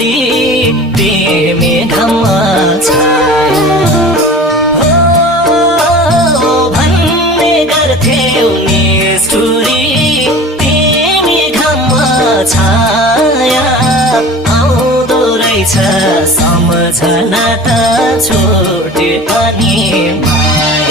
भोलि तिमी घाममा छाया भन्ने गर्थ्यौ निष्ठुरी तिमी घाममा छाया आउँदो रहेछ सम्झना त छुट्यो अनि माया